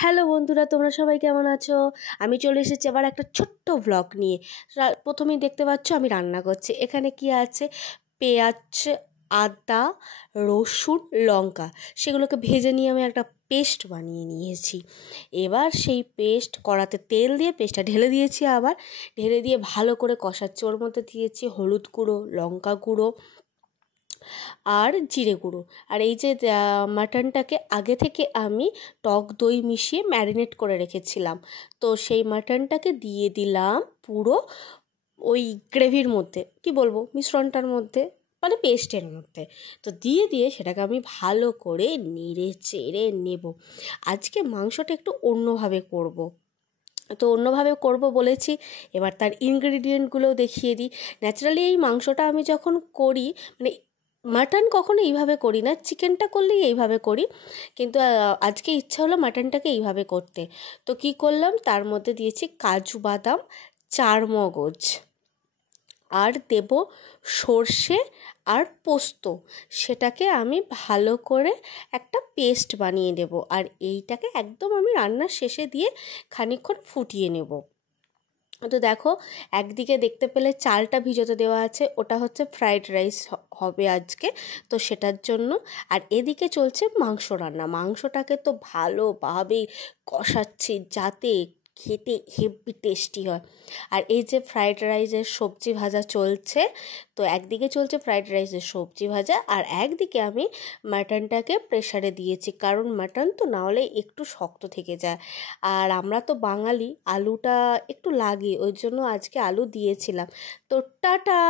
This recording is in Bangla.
হ্যালো বন্ধুরা, তোমরা সবাই কেমন আছো? আমি চলে এসেছি আবার একটা ছোট্ট ব্লগ নিয়ে। প্রথমেই দেখতে পাচ্ছ আমি রান্না করছি। এখানে কি আছে? পেঁয়াজ, আদা, রসুন, লঙ্কা, সেগুলোকে ভেজে নিয়ে আমি একটা পেস্ট বানিয়ে নিয়েছি। এবার সেই পেস্ট কড়াতে তেল দিয়ে পেস্টটা ঢেলে দিয়েছি, আবার ঢেলে দিয়ে ভালো করে কষাচ্ছি। ওর মধ্যে দিয়েছি হলুদ গুঁড়ো, লঙ্কা গুঁড়ো আর জিরে গুঁড়ো। আর এই যে মাটনটাকে আগে থেকে আমি টক দই মিশিয়ে ম্যারিনেট করে রেখেছিলাম, তো সেই মাটনটাকে দিয়ে দিলাম পুরো ওই গ্রেভির মধ্যে, কি বলবো, মিশ্রণটার মধ্যে, মানে পেস্টের মধ্যে। তো দিয়ে সেটাকে আমি ভালো করে নেড়ে চেড়ে নেব। আজকে মাংসটা একটু অন্যভাবে করব, তো অন্যভাবে করব বলেছি। এবার তার ইনগ্রিডিয়েন্টগুলোও দেখিয়ে দিই। ন্যাচারালি এই মাংসটা আমি যখন করি, মানে মাটন কখনো এইভাবে করি না, চিকেনটা করলেই এইভাবে করি, কিন্তু আজকে ইচ্ছা হলো মাটনটাকে এইভাবে করতে। তো কি করলাম, তার মধ্যে দিয়েছি কাজু বাদাম, চারমগজ, আর দেব সর্ষে আর পোস্ত। সেটাকে আমি ভালো করে একটা পেস্ট বানিয়ে দেব, আর এইটাকে একদম আমি রান্নার শেষে দিয়ে খানিকক্ষণ ফুটিয়ে নেব। তো দেখো, একদিকে দেখতে পেলে চালটা ভিজোতে দেওয়া আছে, ওটা হচ্ছে ফ্রাইড রাইস হবে আজকে, তো সেটার জন্য। আর এদিকে চলছে মাংস রান্না। মাংসটাকে তো ভালোভাবে কষাচ্ছি যাতে খেতে হেভি টেস্টি হয়। আর এই যে ফ্রাইড রাইসের সবজি ভাজা চলছে, তো একদিকে চলছে ফ্রাইড রাইসের সবজি ভাজা, আর একদিকে আমি মাটনটাকে প্রেসারে দিয়েছি, কারণ মাটন তো না হলে একটু শক্ত থেকে যায়। আর আমরা তো বাঙালি, আলুটা একটু লাগে, ওই জন্য আজকে আলু দিয়েছিলাম। তো টাটা।